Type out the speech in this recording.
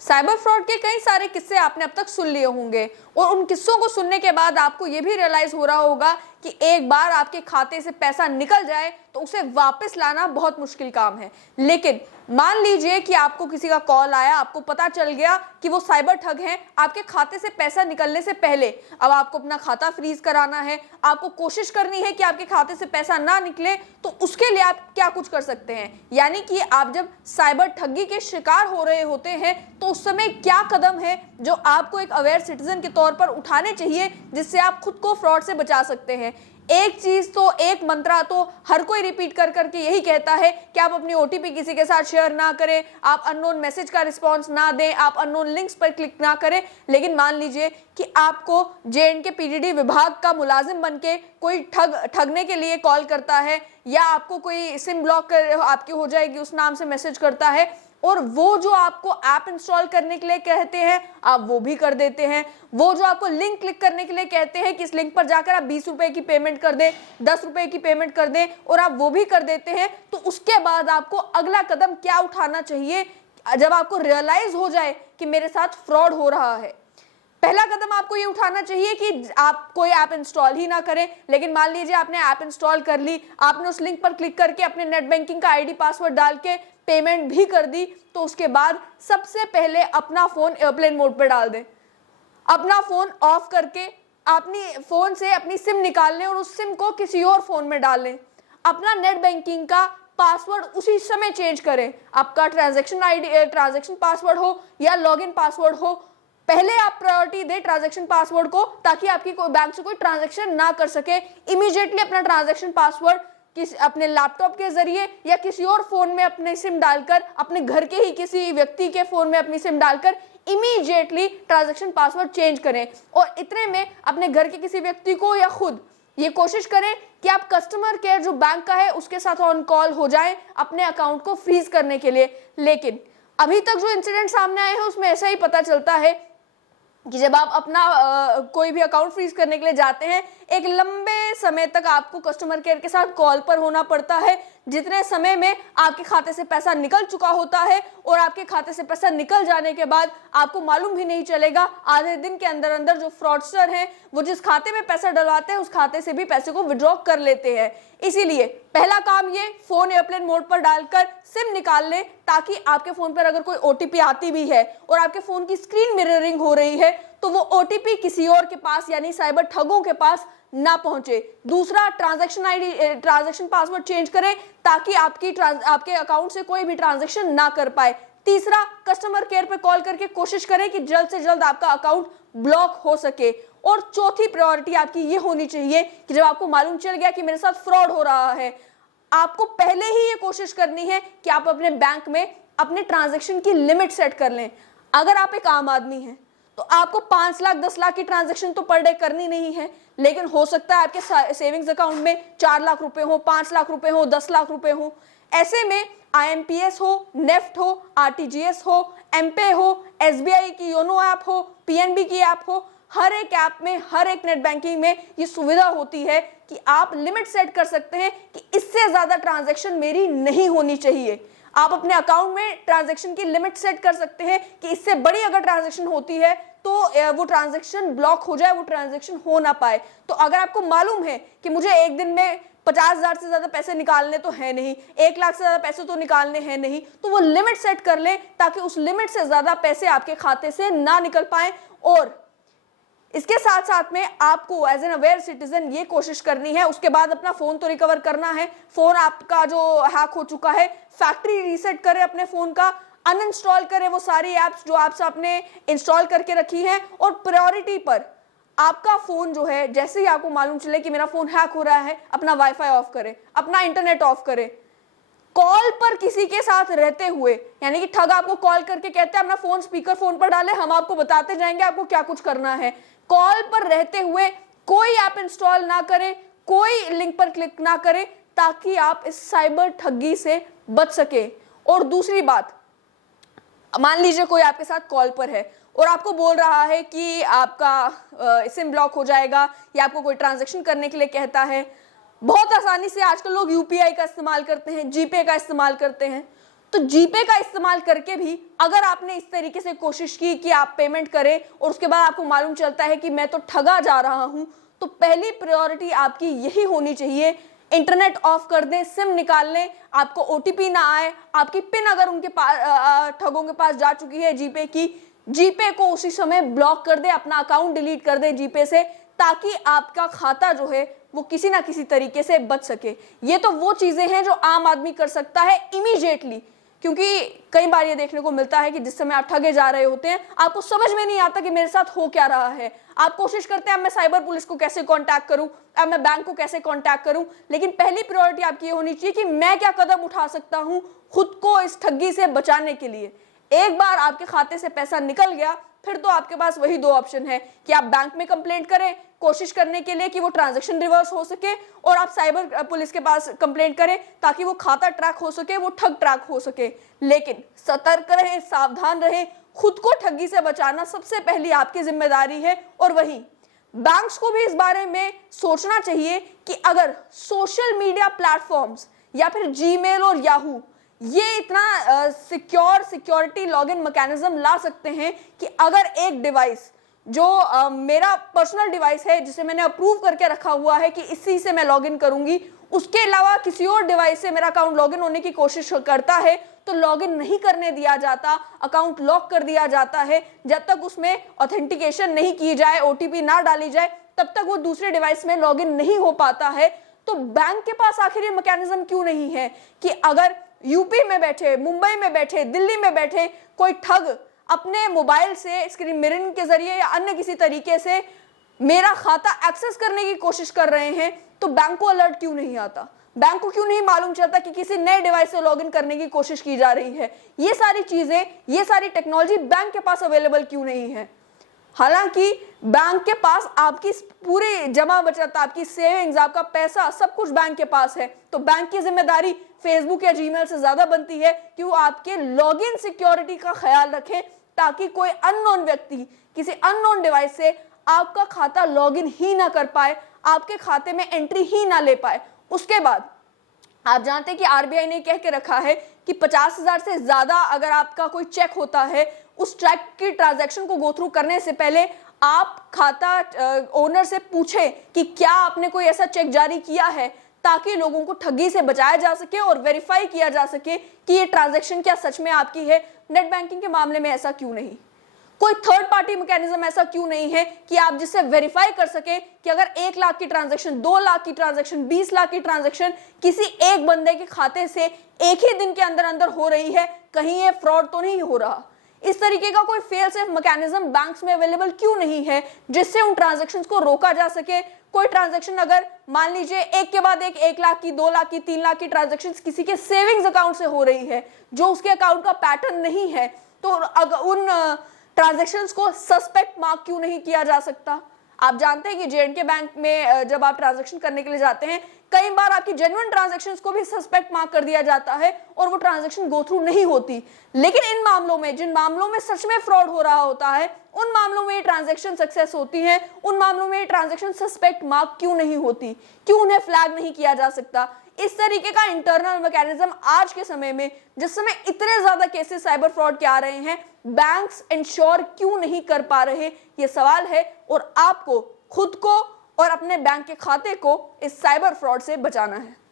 Cyber fraud के कई सारे किस्से आपने अब तक सुन लिए होंगे और उन किस्सों को सुनने के बाद आपको ये भी रियलाइज हो रहा होगा कि एक बार आपके खाते से पैसा निकल जाए तो उसे वापस लाना बहुत मुश्किल काम है। लेकिन मान लीजिए कि आपको किसी का कॉल आया, आपको पता चल गया कि वो साइबर ठग हैं, आपके खाते से पैसा निकलने से पहले अब आपको अपना खाता फ्रीज कराना है, आपको कोशिश करनी है कि आपके खाते से पैसा ना निकले। तो उसके लिए आप क्या कुछ कर सकते हैं, यानी कि आप जब साइबर ठगी के शिकार हो रहे होते हैं तो उस समय क्या कदम है जो आपको एक अवेयर सिटीजन के तौर पर उठाने चाहिए जिससे आप खुद को फ्रॉड से बचा सकते हैं। एक चीज तो, एक मंत्रा तो हर कोई रिपीट कर करके यही कहता है कि आप अपनी ओटीपी किसी के साथ शेयर ना करें, आप अननोन मैसेज का रिस्पांस ना दें, आप अननोन लिंक्स पर क्लिक ना करें। लेकिन मान लीजिए कि आपको जेएंडके पीडीडी विभाग का मुलाजिम बनके कोई ठगने के लिए कॉल करता है, या आपको कोई सिम ब्लॉक कर आपकी हो जाएगी उस नाम से मैसेज करता है, और वो जो आपको ऐप इंस्टॉल करने के लिए कहते हैं आप वो भी कर देते हैं, वो जो आपको लिंक क्लिक करने के लिए कहते हैं कि इस लिंक पर जाकर आप 20 रुपए की पेमेंट कर दें, 10 रुपए की पेमेंट कर दें, और आप वो भी कर देते हैं। तो उसके बाद आपको अगला कदम क्या उठाना चाहिए जब आपको रियलाइज हो जाए कि मेरे साथ फ्रॉड हो रहा है? पहला कदम आपको ये उठाना चाहिए कि आप कोई ऐप इंस्टॉल ही ना करें। लेकिन मान लीजिए आपने ऐप इंस्टॉल कर ली, आपने उस लिंक पर क्लिक करके अपने नेट बैंकिंग का आईडी पासवर्ड डाल के पेमेंट भी कर दी, तो उसके बाद सबसे पहले अपना फोन एयरप्लेन मोड पर डाल दें। अपना फोन ऑफ करके अपनी फोन से अपनी सिम निकाल लें और उस सिम को किसी और फोन में डाल लें। अपना नेट बैंकिंग का पासवर्ड उसी समय चेंज करें। आपका ट्रांजैक्शन पासवर्ड हो या लॉगिन पासवर्ड हो, पहले आप प्रायोरिटी दें ट्रांजैक्शन पासवर्ड को, ताकि आपकी कोई बैंक से कोई ट्रांजैक्शन ना कर सके। इमीडिएटली अपना ट्रांजैक्शन पासवर्ड अपने लैपटॉप के जरिए या किसी और फोन में अपने सिम डालकर, अपने घर के ही किसी व्यक्ति के फोन में अपनी सिम डालकर इमीडिएटली ट्रांजैक्शन पासवर्ड चेंज करें। और इतने में अपने घर के किसी व्यक्ति को या खुद ये कोशिश करें कि आप कस्टमर केयर जो बैंक का है उसके साथ ऑन कॉल हो जाएं अपने अकाउंट को फ्रीज करने के लिए। लेकिन अभी तक जो इंसिडेंट सामने आए हैं उसमें ऐसा ही पता चलता है कि जब आप अपना कोई भी अकाउंट फ्रीज करने के लिए जाते हैं, एक लंबे समय तक आपको कस्टमर केयर के साथ कॉल पर होना पड़ता है, जितने समय में आपके खाते से पैसा निकल चुका होता है, और आपके खाते से पैसा निकल जाने के बाद आपको मालूम भी नहीं चलेगा। आधे दिन के अंदर अंदर जो फ्रॉडस्टर हैं वो जिस खाते में पैसा डलवाते हैं उस खाते से भी पैसे को विड्रॉ कर लेते हैं। इसीलिए पहला काम ये, फोन एयरप्लेन मोड पर डालकर सिम निकाल लें, ताकि आपके फोन पर अगर कोई ओटीपी आती भी है और आपके फोन की स्क्रीन मिररिंग हो रही है तो वो ओटीपी किसी और के पास यानी साइबर ठगों के पास ना पहुंचे। दूसरा, ट्रांजैक्शन पासवर्ड चेंज करें ताकि आपके अकाउंट से कोई भी ट्रांजैक्शन ना कर पाए। तीसरा, कस्टमर केयर पे कॉल करके कोशिश करें कि जल्द से जल्द आपका अकाउंट ब्लॉक हो सके। और चौथी प्रायोरिटी आपकी ये होनी चाहिए कि जब आपको मालूम चल गया कि मेरे साथ फ्रॉड हो रहा है, आपको पहले ही ये कोशिश करनी है कि आप अपने बैंक में अपने ट्रांजैक्शन की लिमिट सेट कर लें। अगर आप एक आम आदमी हैं तो आपको 5 लाख 10 लाख की ट्रांजैक्शन तो पर डे करनी नहीं है, लेकिन हो सकता है आपके सेविंग्स अकाउंट में 4 लाख रुपए हो, 5 लाख रुपए हो, 10 लाख रुपए हो। ऐसे में आईएमपीएस हो, नेफ्ट हो, आरटीजीएस हो, एमपे हो, एसबीआई की योनो ऐप हो, पीएनबी की ऐप हो, हर एक ऐप में, हर एक नेट बैंकिंग में ये सुविधा होती है कि आप लिमिट सेट कर सकते हैं कि इससे ज्यादा ट्रांजैक्शन मेरी नहीं होनी चाहिए। आप अपने अकाउंट में ट्रांजैक्शन की लिमिट सेट कर सकते हैं कि इससे बड़ी अगर ट्रांजैक्शन होती है तो वो ट्रांजैक्शन ब्लॉक हो जाए, वो ट्रांजैक्शन हो ना पाए। तो अगर आपको मालूम है कि मुझे एक दिन में 50,000 से ज्यादा पैसे निकालने तो है नहीं, 1 लाख से ज्यादा पैसे तो निकालने हैं नहीं, तो वो लिमिट सेट कर लें ताकि उस लिमिट से ज्यादा पैसे आपके खाते से ना निकल पाए। और इसके साथ साथ में आपको एज एन अवेयर सिटीजन ये कोशिश करनी है, उसके बाद अपना फोन तो रिकवर करना है। फोन आपका जो हैक हो चुका है, फैक्ट्री रीसेट करें अपने फोन का, अनइंस्टॉल करें वो सारी ऐप्स जो ऐप्स आपने इंस्टॉल करके रखी हैं, और प्रायोरिटी पर आपका फोन जो है, जैसे ही आपको मालूम चले कि मेरा फोन हैक हो रहा है, अपना वाईफाई ऑफ करें, अपना इंटरनेट ऑफ करें। कॉल पर किसी के साथ रहते हुए, यानी कि ठग आपको कॉल करके कहते हैं अपना फोन स्पीकर फोन पर डालें, हम आपको बताते जाएंगे आपको क्या कुछ करना है। कॉल पर रहते हुए कोई ऐप इंस्टॉल ना करें, कोई लिंक पर क्लिक ना करें, ताकि आप इस साइबर ठगी से बच सके। और दूसरी बात, मान लीजिए कोई आपके साथ कॉल पर है और आपको बोल रहा है कि आपका सिम ब्लॉक हो जाएगा, या आपको कोई ट्रांजैक्शन करने के लिए कहता है। बहुत आसानी से आजकल लोग यूपीआई का इस्तेमाल करते हैं, जीपे का इस्तेमाल करते हैं। तो जीपे का इस्तेमाल करके भी अगर आपने इस तरीके से कोशिश की कि आप पेमेंट करें और उसके बाद आपको मालूम चलता है कि मैं तो ठगा जा रहा हूं, तो पहली प्रायोरिटी आपकी यही होनी चाहिए, इंटरनेट ऑफ कर दें, सिम निकाल लें, आपको ओटीपी ना आए, आपकी पिन अगर उनके पास ठगों के पास जा चुकी है जीपे की, जीपे को उसी समय ब्लॉक कर दें, अपना अकाउंट डिलीट कर दें जीपे से, ताकि आपका खाता जो है वो किसी ना किसी तरीके से बच सके। ये तो वो चीजें हैं जो आम आदमी कर सकता है इमीडिएटली, क्योंकि कई बार ये देखने को मिलता है कि जिस समय आप ठगे जा रहे होते हैं आपको समझ में नहीं आता कि मेरे साथ हो क्या रहा है। आप कोशिश करते हैं अब मैं साइबर पुलिस को कैसे कांटेक्ट करूं, अब मैं बैंक को कैसे कांटेक्ट करूं, लेकिन पहली प्रायोरिटी आपकी ये होनी चाहिए कि मैं क्या कदम उठा सकता हूं खुद को इस ठगी से बचाने के लिए। एक बार आपके खाते से पैसा निकल गया फिर तो आपके पास वही दो ऑप्शन है कि आप बैंक में कंप्लेंट करें कोशिश करने के लिए कि वो ट्रांजैक्शन रिवर्स हो सके, और आप साइबर पुलिस के पास कंप्लेंट करें ताकि वो खाता ट्रैक हो सके, वो ठग ट्रैक हो सके। लेकिन सतर्क रहें, सावधान रहें, खुद को ठगी से बचाना सबसे पहली आपकी जिम्मेदारी है। और वही बैंक्स को भी इस बारे में सोचना चाहिए कि अगर सोशल मीडिया प्लेटफॉर्म्स या फिर जीमेल और याहू ये इतना सिक्योरिटी लॉगिन मैकेनिज्म ला सकते हैं कि अगर एक डिवाइस जो मेरा पर्सनल डिवाइस है जिसे मैंने अप्रूव करके रखा हुआ है कि इसी से मैं लॉगिन करूंगी, उसके अलावा किसी और डिवाइस से मेरा अकाउंट लॉगिन होने की कोशिश करता है तो लॉगिन नहीं करने दिया जाता, अकाउंट लॉक कर दिया जाता है। जब तक उसमें ऑथेंटिकेशन नहीं की जाए, ओटीपी ना डाली जाए, तब तक वो दूसरे डिवाइस में लॉगिन नहीं हो पाता है। तो बैंक के पास आखिर ये मैकेनिज्म क्यों नहीं है कि अगर यूपी में बैठे, मुंबई में बैठे, दिल्ली में बैठे कोई ठग अपने मोबाइल से स्क्रीन मिररिंग के जरिए या अन्य किसी तरीके से मेरा खाता एक्सेस करने की कोशिश कर रहे हैं, तो बैंक को अलर्ट क्यों नहीं आता? बैंक को क्यों नहीं मालूम चलता कि किसी नए डिवाइस से लॉगिन करने की कोशिश की जा रही है? ये सारी चीजें, ये सारी टेक्नोलॉजी बैंक के पास अवेलेबल क्यों नहीं है? हालांकि बैंक के पास आपकी पूरी जमा बचत, आपकी सेविंग्स, आपका पैसा, सब कुछ बैंक के पास है। तो बैंक की जिम्मेदारी फेसबुक या जीमेल से ज्यादा बनती है कि वो आपके लॉगिन सिक्योरिटी का ख्याल रखें ताकि कोई अननोन व्यक्ति किसी अननोन डिवाइस से आपका खाता लॉगिन ही ना कर पाए, आपके खाते में एंट्री ही ना ले पाए। उसके बाद आप जानते हैं कि आरबीआई ने कह के रखा है कि 50,000 से ज्यादा अगर आपका कोई चेक होता है, उस चेक की ट्रांजैक्शन को गो थ्रू करने से पहले आप खाता ओनर से पूछें कि क्या आपने कोई ऐसा चेक जारी किया है, ताकि लोगों को ठगी से बचाया जा सके और वेरीफाई किया जा सके कि ये ट्रांजैक्शन क्या सच में आपकी है। नेट बैंकिंग के मामले में ऐसा क्यों नहीं? कोई थर्ड पार्टी मैकेनिज्म ऐसा क्यों नहीं है कि आप जिससे वेरीफाई कर सके कि अगर 1 लाख की ट्रांजैक्शन, 2 लाख की ट्रांजैक्शन, 20 लाख की ट्रांजैक्शन किसी एक बंदे के खाते से एक ही दिन के अंदर अंदर हो रही है, कहीं ये फ्रॉड तो नहीं हो रहा? इस तरीके का कोई फेल सेफ मैकेनिज्म बैंक्स में अवेलेबल क्यों नहीं है जिससे उन ट्रांजैक्शंस को रोका जा सके? कोई ट्रांजैक्शन अगर मान लीजिए एक के बाद एक 1 लाख की, 2 लाख की, 3 लाख की ट्रांजैक्शंस किसी के सेविंग्स अकाउंट से हो रही है जो उसके अकाउंट का पैटर्न नहीं है, तो अगर उन ट्रांजैक्शंस को सस्पेक्ट मार्क क्यों नहीं किया जा सकता? आप जानते हैं कि जेएंडके बैंक में जब आप ट्रांजैक्शन करने के लिए जाते हैं, कई बार आपकी जेन्युइन ट्रांजैक्शंस को भी सस्पेक्ट मार्क कर दिया जाता है और वो ट्रांजैक्शन गो थ्रू नहीं होती। लेकिन इन मामलों में, जिन मामलों में सच में फ्रॉड हो रहा होता है, उन मामलों में ये ट्रांजैक्शन सक्सेस होती है, उन मामलों में ये ट्रांजैक्शन सस्पेक्ट मार्क क्यों नहीं होती? क्यों उन्हें फ्लैग नहीं किया जा सकता? इस तरीके का इंटरनल मैकेनिज्म आज के समय में, जिस समय इतने ज्यादा केसेस साइबर फ्रॉड के आ रहे हैं, बैंक्स इंश्योर क्यों नहीं कर पा रहे? ये सवाल है और आपको खुद को और अपने बैंक के खाते को इस साइबर फ्रॉड से बचाना है।